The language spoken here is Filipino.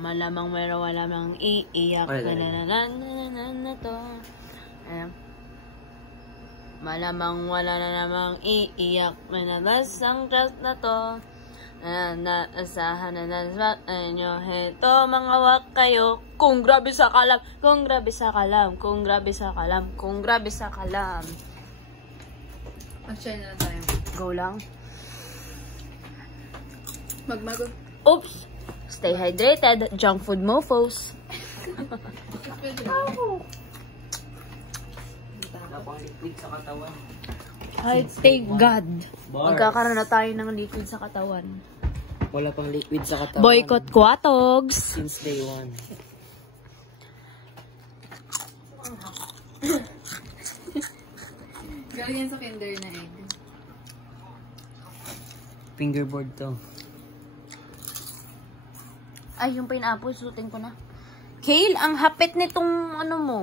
Malamang meron wala mang iiyak na to. Malamang wala na namang iiyak manabas ang trust na to. Naasahan na nasmat nyo. Heto mga wak kayo. Kung grabe sa kalam. Kung grabe sa kalam. Kung grabe sa kalam. Kung grabe sa kalam. Mag-share na tayo. Go lang. Magmago. Oops. Stay hydrated. Junk food mofos. Wala pang liquid sa katawan. Ay, thank God. Bars. Magkakaroon na tayo ng liquid sa katawan. Wala pang liquid sa katawan. Boycott Quatogs. Since day one. Galing yan sa kinder na egg. Fingerboard to. Ay, yung pineapple, susutin ko na. Kale, ang hapit nitong ano mo.